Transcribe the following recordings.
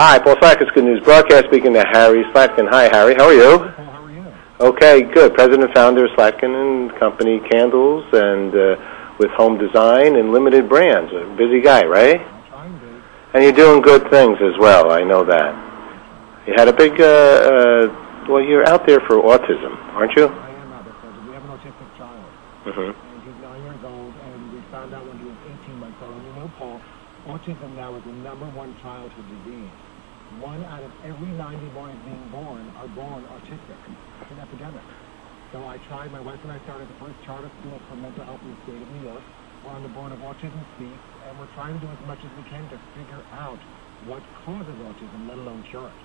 Hi, Paul Slatkin, Good News Broadcast, speaking to Harry Slatkin. Hi, Harry. How are you? Paul, how are you? Okay, good. President and founder of Slatkin and Company Candles, and with home design and limited brands. A busy guy, right? I'm trying to. And you're doing good things as well. I know that. You had a big, well, you're out there for autism, aren't you? I am out there for autism. We have an autistic child. Mm-hmm. And he's 9 years old, and we found out when he was 18 months old. And you know, Paul, autism now is the #1 childhood disease. 1 out of every 90 boys being born are born autistic. It's an epidemic. So I tried, my wife and I started the first charter school for mental health in the state of New York. We're on the board of Autism Speaks, and we're trying to do as much as we can to figure out what causes autism, let alone cure it.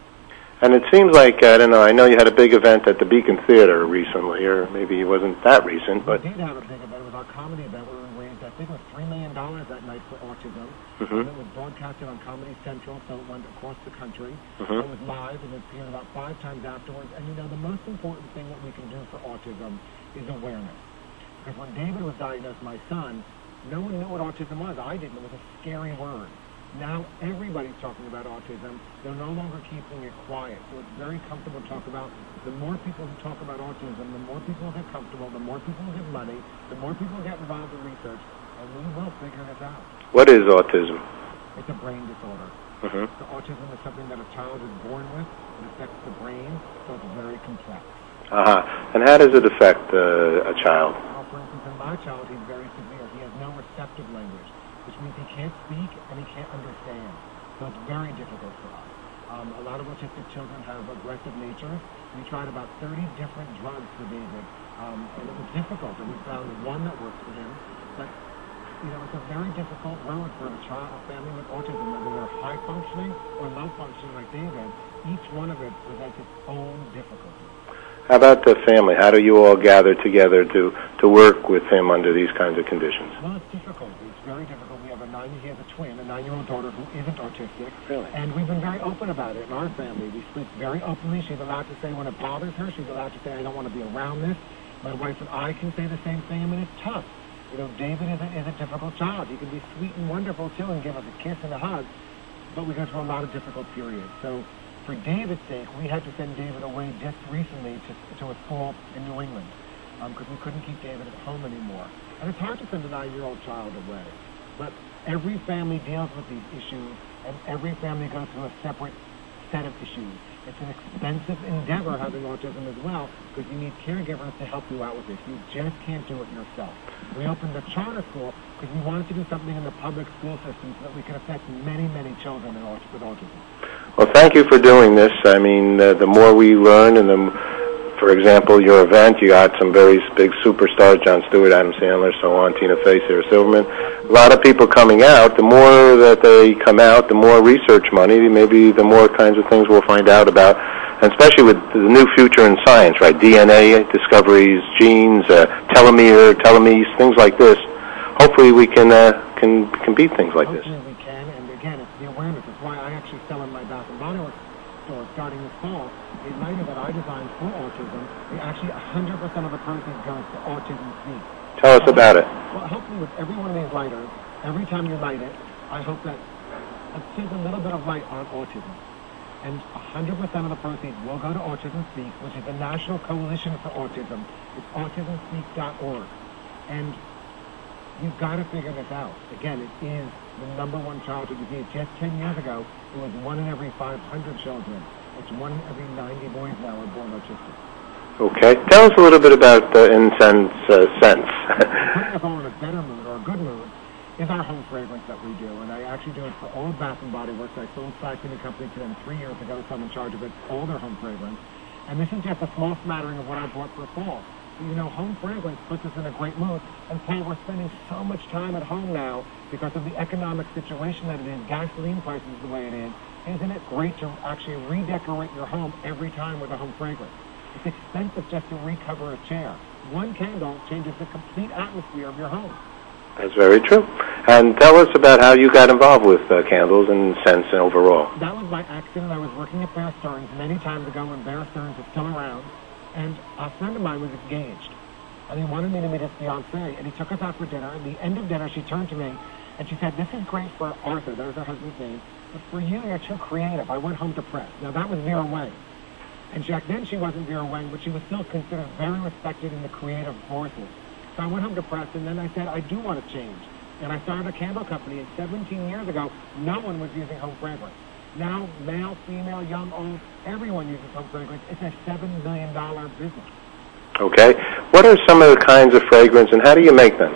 And it seems like, I don't know, I know you had a big event at the Beacon Theater recently, or maybe it wasn't that recent, but... We did have a big event. It was our comedy event where we raised, I think it was $3 million that night for autism. Mm-hmm. And it was broadcasted on Comedy Central, so it went across the country. Mm-hmm. It was live, and it appeared about 5 times afterwards. And you know, the most important thing that we can do for autism is awareness. Because when David was diagnosed, my son, no one knew what autism was. I didn't. It was a scary word. Now everybody's talking about autism. They're no longer keeping it quiet. So it's very comfortable to talk about. The more people who talk about autism, the more people get comfortable, the more people get money, the more people get involved in research, and we will figure this out. What is autism? It's a brain disorder. Mm-hmm. So autism is something that a child is born with. It affects the brain, so it's very complex. Uh-huh. And how does it affect a child? Well, for instance, in my child, he's very severe. He has no receptive language, which means he can't speak and he can't understand. So it's very difficult for us. A lot of autistic children have aggressive natures. We tried about 30 different drugs for David, and it was difficult, and we found one that works for him. But, you know, it's a very difficult road for a child, a family with autism, whether they're high functioning or low functioning like David. Each one of it presents its own difficulty. How about the family? How do you all gather together to work with him under these kinds of conditions? Well, it's difficult. It's very difficult. He has a twin, a 9-year-old daughter who isn't autistic. Really? And we've been very open about it in our family. We speak very openly. She's allowed to say when it bothers her. She's allowed to say, I don't want to be around this. My wife and I can say the same thing. I mean, it's tough. You know, David is a difficult child. He can be sweet and wonderful, too, and give us a kiss and a hug. But we go through a lot of difficult periods. So for David's sake, we had to send David away just recently to a school in New England because we couldn't keep David at home anymore. And it's hard to send a 9-year-old child away. But every family deals with these issues, and every family goes through a separate set of issues. It's an expensive endeavor having autism as well, because you need caregivers to help you out with this. You just can't do it yourself. We opened a charter school because we wanted to do something in the public school system so that we could affect many, many children with autism. Well, thank you for doing this. I mean, the more we learn, and for example, your event, you got some very big superstars, Jon Stewart, Adam Sandler, so on, Tina Fey, Sarah Silverman. A lot of people coming out. The more that they come out, the more research money, maybe the more kinds of things we'll find out about, and especially with the new future in science, right? DNA discoveries, genes, telomeres, things like this. Hopefully we can beat things like this. Hopefully we can, and again, it's the awareness. It's why I actually sell in my Bath & Body Works store starting this fall. A lighter that I designed for autism, actually 100% of the proceeds goes to Autism Speaks. Tell us about it. Well, hopefully with every one of these lighters, every time you light it, I hope that it sheds a little bit of light on autism. And 100% of the proceeds will go to Autism Speaks, which is the National Coalition for Autism. It's autismspeaks.org. And you've got to figure this out. Again, it is the #1 childhood disease. Just 10 years ago, it was 1 in every 500 children. It's 1 in every 90 boys now are born autistic. Okay. Tell us a little bit about Incense Scents. Putting us all in a better mood or a good mood is our home fragrance that we do. And I actually do it for all of Bath & Body Works. I sold Slatkin and Company to them 3 years ago, so I'm in charge of it, all their home fragrance. And this is just a small smattering of what I bought for fall. You know, home fragrance puts us in a great mood. And Paul, we're spending so much time at home now because of the economic situation that it is. Gasoline prices the way it is. Isn't it great to actually redecorate your home every time with a home fragrance? It's expensive just to recover a chair. One candle changes the complete atmosphere of your home. That's very true. And tell us about how you got involved with candles and scents and overall. That was by accident. I was working at Bear Stearns many times ago when Bear Stearns was still around, and a friend of mine was engaged. And he wanted me to meet his fiancée, and he took us out for dinner. At the end of dinner, she turned to me, and she said, "This is great for Arthur," that was her husband's name, but for you, you're too creative. I went home depressed. Now, that was Vera Wang. And back then, she wasn't Vera Wang, but she was still considered very respected in the creative forces. So I went home depressed, and then I said, I do want to change. And I started a candle company, and 17 years ago, no one was using home fragrance. Now, male, female, young, old, everyone uses home fragrance. It's a $7 million business. Okay. What are some of the kinds of fragrance, and how do you make them?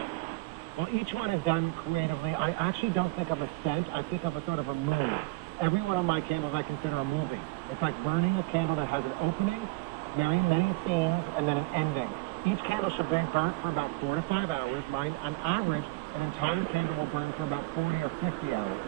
Well, each one is done creatively. I actually don't think of a scent. I think of a sort of a mood. Every one of my candles I consider a movie. It's like burning a candle that has an opening, many scenes, and then an ending. Each candle should be burnt for about 4 to 5 hours. Mine, on average, an entire candle will burn for about 40 or 50 hours.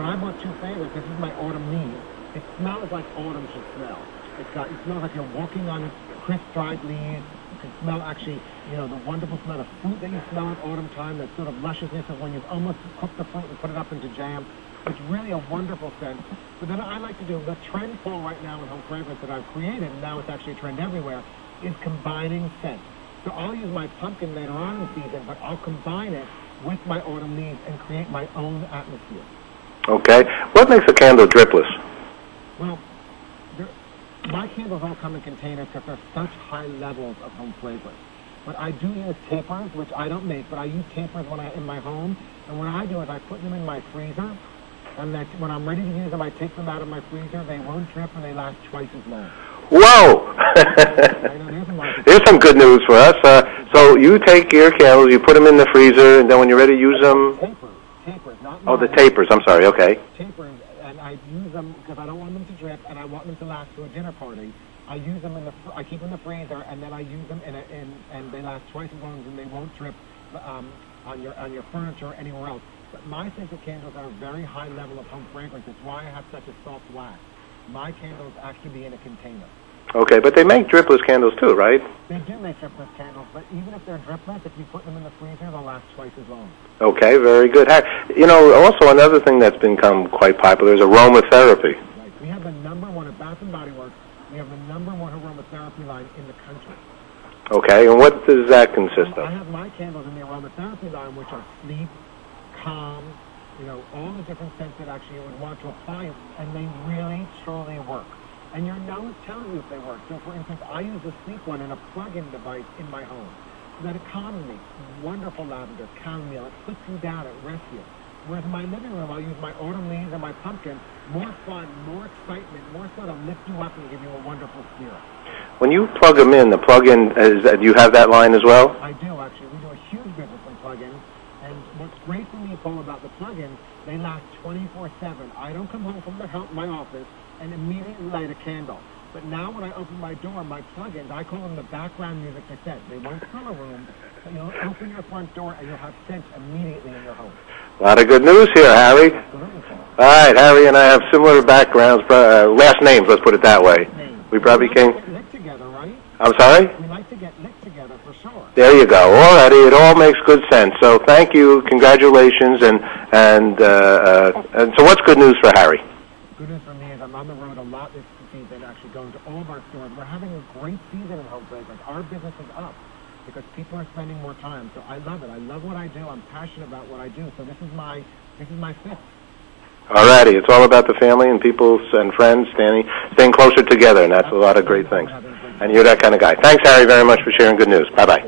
But I bought two favorites. This is my autumn leaves. It smells like autumn should smell. It smells like you're walking on crisp, dried leaves. You can smell actually, the wonderful smell of fruit that you smell at autumn time, that sort of lusciousness of when you've almost cooked the fruit and put it up into jam. It's really a wonderful scent. But then I like to do, the trend pull right now in home fragrance that I've created, and now it's actually a trend everywhere, is combining scents. So I'll use my pumpkin later on in the season, but I'll combine it with my autumn leaves and create my own atmosphere. Okay. What makes a candle dripless? Well, my candles all come in containers because they're such high levels of home fragrance. But I do use tapers, which I don't make, but I use tapers in my home. And what I do is I put them in my freezer, and when I'm ready to use them, I take them out of my freezer. They won't drip, and they last twice as long. Whoa! Here's some good news for us. So you take your candles, you put them in the freezer, and then when you're ready to use them... Tapers, not Oh, the tapers. I'm sorry. Okay. Tapers, and I use them because I don't want them to drip, and I want them to last through a dinner party. I use them I keep them in the freezer, and then I use them and they last twice as long, and they won't drip on your furniture or anywhere else. But my scented candles are a very high level of home fragrance. That's why I have such a soft wax. My candles actually be in a container. Okay, but they make dripless candles too, right? They do make dripless candles, but even if they're dripless, if you put them in the freezer, they'll last twice as long. Okay, very good. Also another thing that's become quite popular is aromatherapy. Right. We have the #1 at Bath & Body Works. We have the #1 aromatherapy line in the country. Okay, and what does that consist of? I have my candles in the aromatherapy line, which are sleep, calm, all the different scents that actually you would want to apply, and they really, truly work. And your nose tells you if they work. So, for instance, I use the sleep one in a plug-in device in my home. So that it calms me. Wonderful lavender, chamomile. It puts you down, it rests you. Whereas in my living room, I'll use my autumn leaves and my pumpkin. More fun, more excitement, more sort of lift you up and give you a wonderful spirit. When you plug them in, the plug-in, do you have that line as well? I do, actually. We do a huge business in plug-ins. And what's great for me, Paul, about the plug-ins, they last 24/7. I don't come home from my office and immediately light a candle. But now when I open my door, my plug-ins, I call them the background music cassette. They won't fill a room, but you'll open your front door and you'll have scent immediately in your home. A lot of good news here, Harry. Absolutely. All right, Harry and I have similar backgrounds, last names, let's put it that way. We probably came... We like to get licked together, right? I'm sorry? We like to get licked together, for sure. There you go. All righty, it all makes good sense. So thank you, congratulations, and so what's good news for Harry? Good news for me is I'm on the road a lot this season, actually going to all of our stores. We're having a great season in home fragrance. Our business is up because people are spending more time. So I love it. I love what I do. I'm passionate about what I do. So this is my fifth. All righty. It's all about the family and people and friends staying closer together, and that's a lot of great things. And you're that kind of guy. Thanks, Harry, very much for sharing good news. Bye-bye.